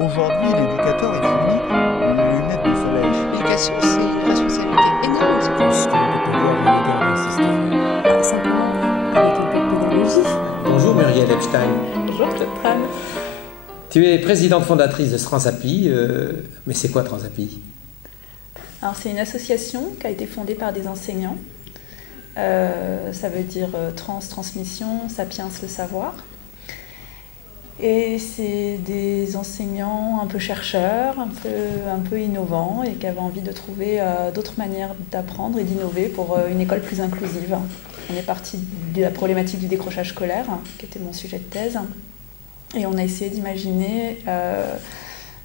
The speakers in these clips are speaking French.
Aujourd'hui, l'éducateur est une lunette de soleil. L'éducation, c'est une responsabilité énorme. Je pense qu'on ne peut pas voir le regard d'un système. Simplement avec un peu de pédagogie. Bonjour Muriel Epstein. Bonjour Claude Tran. Tu es présidente fondatrice de Transapi, mais c'est quoi Transapi? Alors c'est une association qui a été fondée par des enseignants. Ça veut dire transmission, sapiens, le savoir. Et c'est des enseignants un peu chercheurs, un peu innovants et qui avaient envie de trouver d'autres manières d'apprendre et d'innover pour une école plus inclusive. On est parti de la problématique du décrochage scolaire, qui était mon sujet de thèse, et on a essayé d'imaginer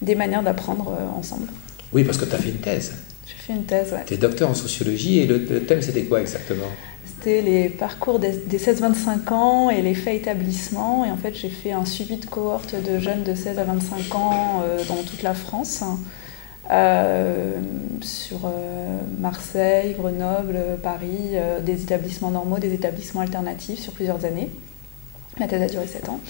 des manières d'apprendre ensemble. Oui, parce que tu as fait une thèse. J'ai fait une thèse, ouais. Tu es docteur en sociologie et le thème c'était quoi exactement? C'était les parcours des 16-25 ans et les faits établissements. Et en fait, j'ai fait un suivi de cohorte de jeunes de 16 à 25 ans dans toute la France, sur Marseille, Grenoble, Paris, des établissements normaux, des établissements alternatifs sur plusieurs années. Ma thèse a duré 7 ans.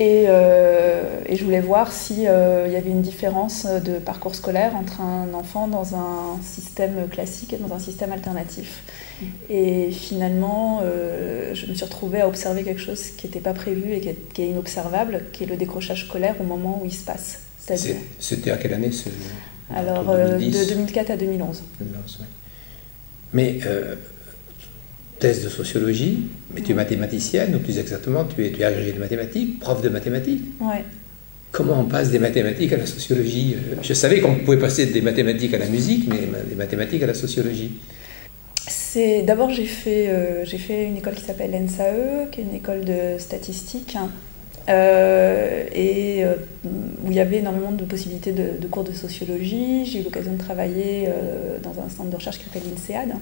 Et je voulais voir s'il y avait une différence de parcours scolaire entre un enfant dans un système classique et dans un système alternatif. Et finalement, je me suis retrouvée à observer quelque chose qui n'était pas prévu et qui est inobservable, qui est le décrochage scolaire au moment où il se passe. C'était à quelle année Alors, 2010. de 2004 à 2011. 2011, oui. Mais thèse de sociologie, mais tu es mathématicienne, ou plus exactement, tu es agrégée de mathématiques, prof de mathématiques. Ouais. Comment on passe des mathématiques à la sociologie? Je savais qu'on pouvait passer des mathématiques à la musique, mais des mathématiques à la sociologie. D'abord, j'ai fait une école qui s'appelle l'ENSAE, qui est une école de statistique, où il y avait énormément de possibilités de cours de sociologie. J'ai eu l'occasion de travailler dans un centre de recherche qui s'appelle l'INSEAD.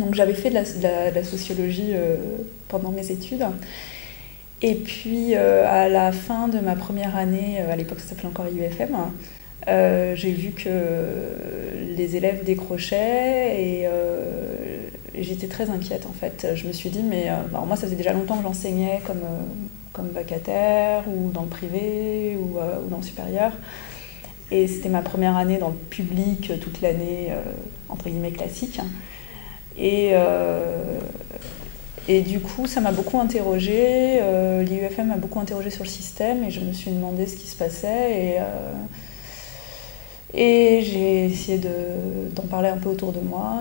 Donc j'avais fait de la sociologie pendant mes études. Et puis à la fin de ma première année, à l'époque ça s'appelait encore IUFM, j'ai vu que les élèves décrochaient et j'étais très inquiète en fait. Je me suis dit, mais alors moi ça faisait déjà longtemps que j'enseignais comme vacataire ou dans le privé ou dans le supérieur. Et c'était ma première année dans le public, toute l'année entre guillemets classique. Et du coup, ça m'a beaucoup interrogée, l'IUFM m'a beaucoup interrogée sur le système et je me suis demandé ce qui se passait et j'ai essayé d'en parler un peu autour de moi.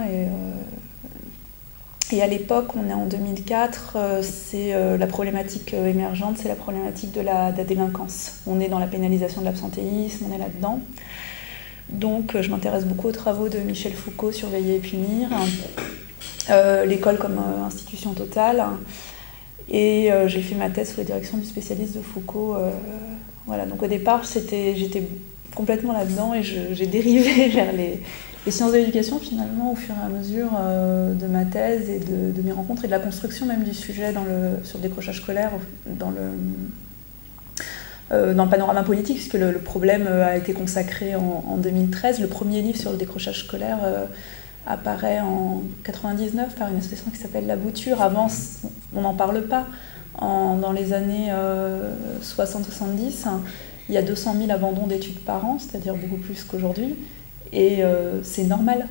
Et à l'époque, on est en 2004, c'est la problématique émergente, c'est la problématique de la délinquance. On est dans la pénalisation de l'absentéisme, on est là-dedans. Donc je m'intéresse beaucoup aux travaux de Michel Foucault, Surveiller et punir, l'école comme institution totale. Et j'ai fait ma thèse sous la direction du spécialiste de Foucault. Voilà. Donc au départ, j'étais complètement là-dedans et j'ai dérivé vers les sciences de l'éducation finalement au fur et à mesure de ma thèse et de mes rencontres et de la construction même du sujet sur le décrochage scolaire dans le panorama politique, puisque le problème a été consacré en 2013. Le premier livre sur le décrochage scolaire apparaît en 99 par une association qui s'appelle La Bouture. Avant, on n'en parle pas. Dans les années 60-70, il y a 200 000 abandons d'études par an, c'est-à-dire beaucoup plus qu'aujourd'hui, et c'est normal.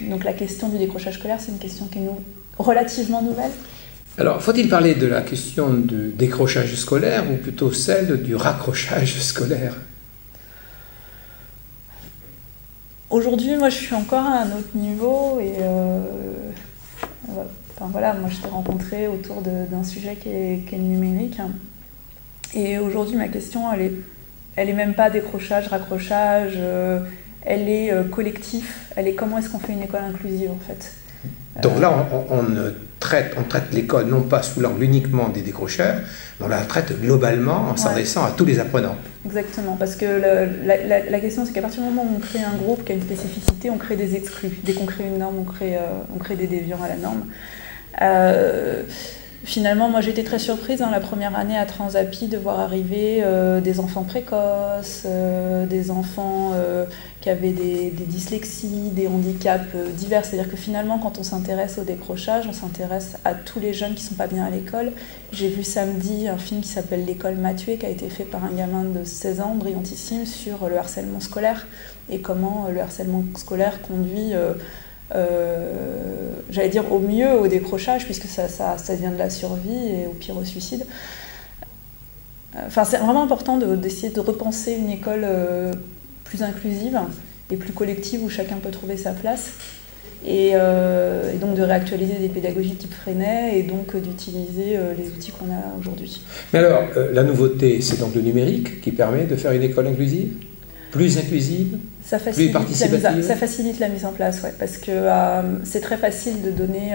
Donc la question du décrochage scolaire, c'est une question qui est relativement nouvelle. Alors, faut-il parler de la question du décrochage scolaire ou plutôt celle du raccrochage scolaire? Aujourd'hui, moi, je suis encore à un autre niveau et enfin, voilà, moi, je t'ai rencontré autour d'un sujet qui est le numérique. Et aujourd'hui, ma question, elle est même pas décrochage, raccrochage, elle est collectif. Elle est comment est-ce qu'on fait une école inclusive, en fait. Donc là, on traite l'école non pas sous l'angle uniquement des décrocheurs, mais on la traite globalement en s'adressant à tous les apprenants. Exactement, parce que la question c'est qu'à partir du moment où on crée un groupe qui a une spécificité, on crée des exclus. Dès qu'on crée une norme, on crée des déviants à la norme. Finalement, moi j'étais très surprise la première année à Transapi de voir arriver des enfants précoces, des enfants qui avaient des dyslexies, des handicaps divers. C'est-à-dire que finalement, quand on s'intéresse au décrochage, on s'intéresse à tous les jeunes qui ne sont pas bien à l'école. J'ai vu samedi un film qui s'appelle L'école m'a tué, qui a été fait par un gamin de 16 ans, brillantissime, sur le harcèlement scolaire et comment le harcèlement scolaire conduit... j'allais dire au mieux au décrochage, puisque ça vient de la survie et au pire au suicide. Enfin, c'est vraiment important d'essayer de repenser une école plus inclusive et plus collective où chacun peut trouver sa place et donc de réactualiser des pédagogies type Freinet et donc d'utiliser les outils qu'on a aujourd'hui. Mais alors, la nouveauté, c'est donc le numérique qui permet de faire une école inclusive, plus inclusive, ça facilite, ça facilite la mise en place, ouais, parce que c'est très facile de donner...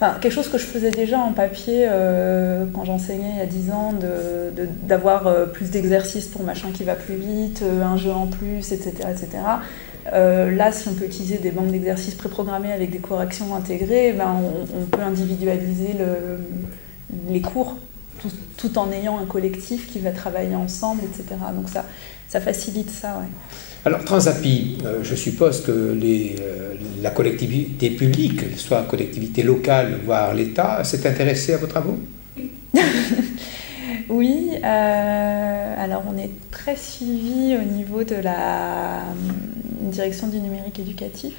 quelque chose que je faisais déjà en papier quand j'enseignais il y a 10 ans, d'avoir plus d'exercices pour machin qui va plus vite, un jeu en plus, etc. etc. Là, si on peut utiliser des banques d'exercices préprogrammées avec des corrections intégrées, on peut individualiser les cours tout en ayant un collectif qui va travailler ensemble, etc. Donc ça facilite ça, ouais. Alors, Transapi, je suppose que la collectivité publique, soit collectivité locale, voire l'État, s'est intéressée à vos travaux? Oui, alors on est très suivi au niveau de la direction du numérique éducatif,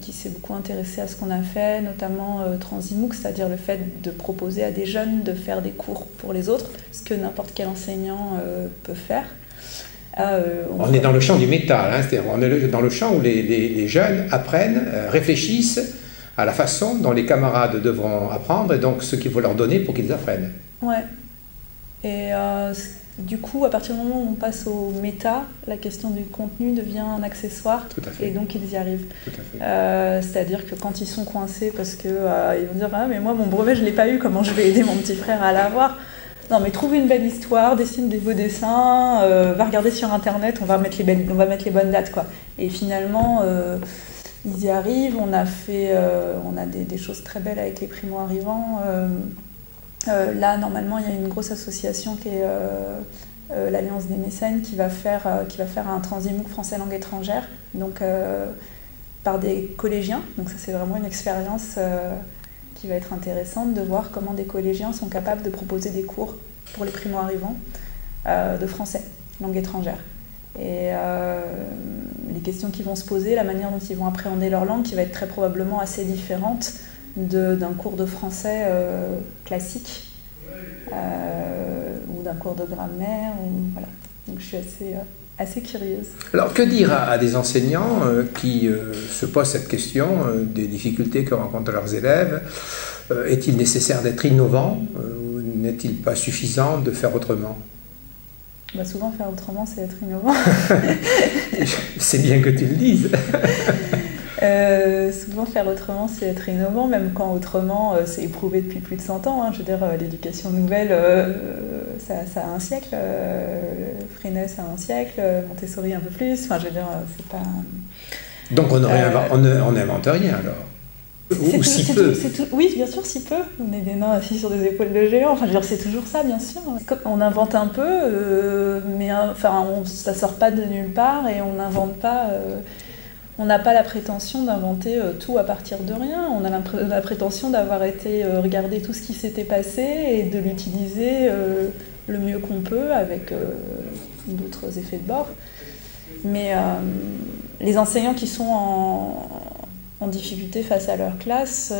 qui s'est beaucoup intéressée à ce qu'on a fait, notamment Transimook, c'est-à-dire le fait de proposer à des jeunes de faire des cours pour les autres, ce que n'importe quel enseignant peut faire. On est dans le champ du méta, c'est-à-dire on est dans le champ où les jeunes apprennent, réfléchissent à la façon dont les camarades devront apprendre et donc ce qu'il faut leur donner pour qu'ils apprennent. Ouais. Et du coup, à partir du moment où on passe au méta, la question du contenu devient un accessoire. Tout à fait. Et donc ils y arrivent. Tout à fait. C'est-à-dire que quand ils sont coincés parce que ils vont dire « Ah mais moi mon brevet je ne l'ai pas eu, comment je vais aider mon petit frère à l'avoir ?» Non, mais trouve une belle histoire, dessine des beaux dessins, va regarder sur Internet, on va mettre les bonnes dates, quoi. Et finalement, ils y arrivent. On a des choses très belles avec les primo-arrivants. Là, normalement, il y a une grosse association qui est l'Alliance des mécènes qui va faire un Transimook français langue étrangère, donc par des collégiens. Donc ça, c'est vraiment une expérience... qui va être intéressante de voir comment des collégiens sont capables de proposer des cours pour les primo-arrivants de français, langue étrangère. Et les questions qui vont se poser, la manière dont ils vont appréhender leur langue, qui va être très probablement assez différente d'un cours de français classique ou d'un cours de grammaire. Voilà. Donc je suis assez curieuse. Alors, que dire à des enseignants qui se posent cette question des difficultés que rencontrent leurs élèves? Est-il nécessaire d'être innovant ou n'est-il pas suffisant de faire autrement? Souvent, faire autrement, c'est être innovant. C'est bien que tu le dises. Souvent, faire autrement, c'est être innovant, même quand autrement, c'est éprouvé depuis plus de 100 ans. Je veux dire, l'éducation nouvelle, ça a un siècle. Freinet, ça a un siècle. Montessori, un peu plus. Enfin, je veux dire, c'est pas... Donc, on n'invente rien, alors? Ou si peu. Oui, bien sûr, si peu. On est des nains assis sur des épaules de géants. Enfin, je veux dire, c'est toujours ça, bien sûr. On invente un peu, mais ça sort pas de nulle part et on n'invente pas... On n'a pas la prétention d'inventer tout à partir de rien. On a la prétention d'avoir été regarder tout ce qui s'était passé et de l'utiliser le mieux qu'on peut avec d'autres effets de bord. Mais les enseignants qui sont en difficulté face à leur classe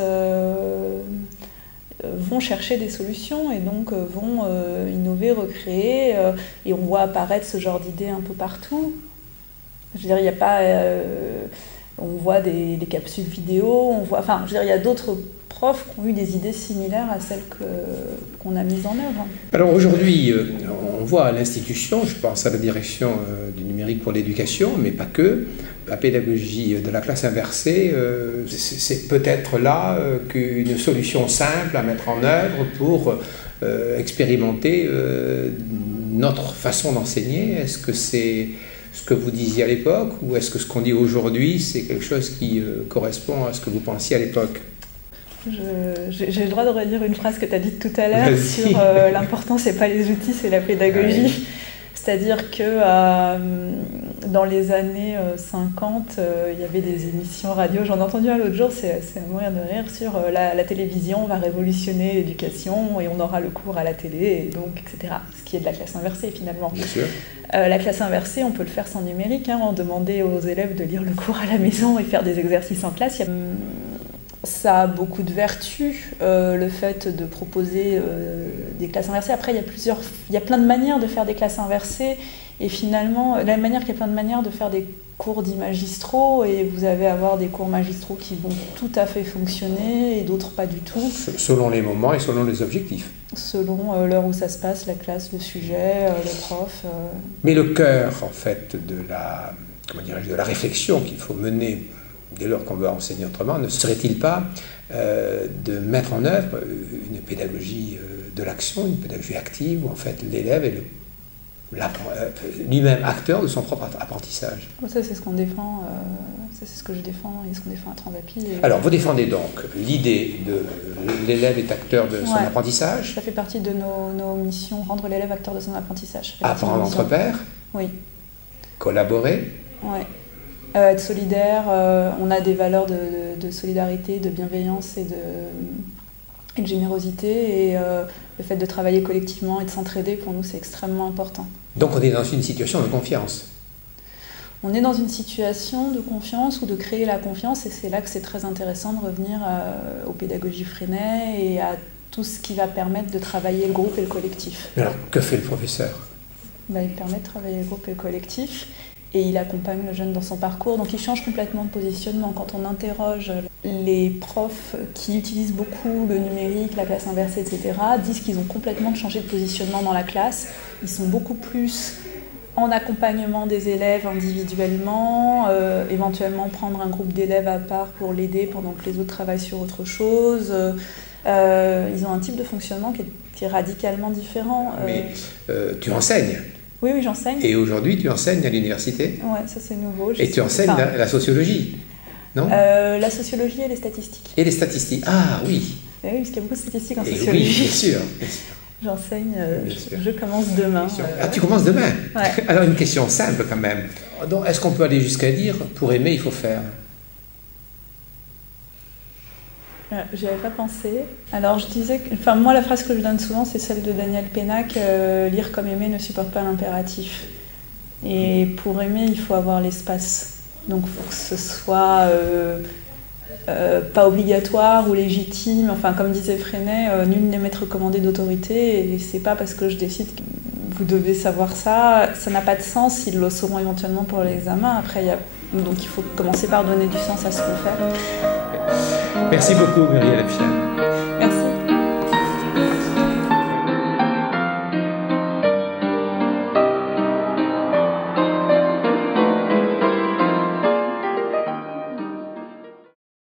vont chercher des solutions et donc vont innover, recréer. Et on voit apparaître ce genre d'idées un peu partout. Je veux dire, il n'y a pas... on voit des capsules vidéo, il y a d'autres profs qui ont eu des idées similaires à celles qu'on a mises en œuvre. Alors aujourd'hui, on voit à l'institution, je pense à la direction du numérique pour l'éducation, mais pas que, la pédagogie de la classe inversée, c'est peut-être là qu'une solution simple à mettre en œuvre pour expérimenter notre façon d'enseigner. Est-ce que c'est ce que vous disiez à l'époque, ou est-ce que ce qu'on dit aujourd'hui, c'est quelque chose qui correspond à ce que vous pensiez à l'époque? J'ai le droit de redire une phrase que tu as dite tout à l'heure Vas-y. sur l'important, c'est pas les outils, c'est la pédagogie. Ouais. C'est-à-dire que dans les années 50, il y avait des émissions radio, j'en ai entendu un l'autre jour, c'est à mourir de rire, sur la télévision va révolutionner l'éducation et on aura le cours à la télé, et donc, etc. Ce qui est de la classe inversée finalement. Bien sûr. La classe inversée, on peut le faire sans numérique, hein, demander aux élèves de lire le cours à la maison et faire des exercices en classe. Ça a beaucoup de vertus, le fait de proposer des classes inversées. Après, il y a plein de manières de faire des classes inversées. Et finalement, de la même manière qu'il y a plein de manières de faire des cours dits magistraux, et vous allez avoir des cours magistraux qui vont tout à fait fonctionner et d'autres pas du tout. Selon les moments et selon les objectifs. Selon l'heure où ça se passe, la classe, le sujet, le prof. Mais le cœur, en fait, de la réflexion qu'il faut mener dès lors qu'on veut enseigner autrement, ne serait-il pas de mettre en œuvre une pédagogie de l'action, une pédagogie active, où en fait l'élève est lui-même acteur de son propre apprentissage. Ça, c'est ce qu'on défend, ça, c'est ce que je défends et ce qu'on défend à Transapi. Alors, vous défendez donc l'idée de l'élève est acteur de son apprentissage. Ça fait partie de nos missions, rendre l'élève acteur de son apprentissage. Apprendre entre pairs. Oui. Collaborer. Oui. Être solidaire, on a des valeurs de solidarité, de bienveillance et de générosité, et le fait de travailler collectivement et de s'entraider, pour nous, c'est extrêmement important. Donc on est dans une situation de confiance. On est dans une situation de confiance ou de créer la confiance, et c'est là que c'est très intéressant de revenir aux pédagogies Freinet et à tout ce qui va permettre de travailler le groupe et le collectif. Mais alors, que fait le professeur ? Il permet de travailler le groupe et le collectif. Et il accompagne le jeune dans son parcours, donc il change complètement de positionnement. Quand on interroge les profs qui utilisent beaucoup le numérique, la classe inversée, etc., disent qu'ils ont complètement changé de positionnement dans la classe. Ils sont beaucoup plus en accompagnement des élèves individuellement, éventuellement prendre un groupe d'élèves à part pour l'aider pendant que les autres travaillent sur autre chose. Ils ont un type de fonctionnement qui est radicalement différent. Mais tu enseignes ? Oui, j'enseigne. Et aujourd'hui, tu enseignes à l'université ? Oui, ça c'est nouveau. Et tu enseignes la sociologie, non ? La sociologie et les statistiques. Et les statistiques. Ah oui. Et oui, parce qu'il y a beaucoup de statistiques en Et sociologie. oui, bien sûr. J'enseigne, je commence demain. Ah, tu commences demain ? Ouais. Alors une question simple quand même. Donc, est-ce qu'on peut aller jusqu'à dire, pour aimer, il faut faire ? J'y avais pas pensé. Alors je disais que, moi la phrase que je donne souvent, c'est celle de Daniel Pénac, lire comme aimer ne supporte pas l'impératif. Et pour aimer, il faut avoir l'espace. Donc il faut que ce soit pas obligatoire ou légitime. Enfin, comme disait Freinet, nul n'est maître commandé d'autorité, et c'est pas parce que je décide que vous devez savoir ça n'a pas de sens. Ils le sauront éventuellement pour l'examen. Après, donc il faut commencer par donner du sens à ce qu'on fait. Merci beaucoup, Muriel Apchian.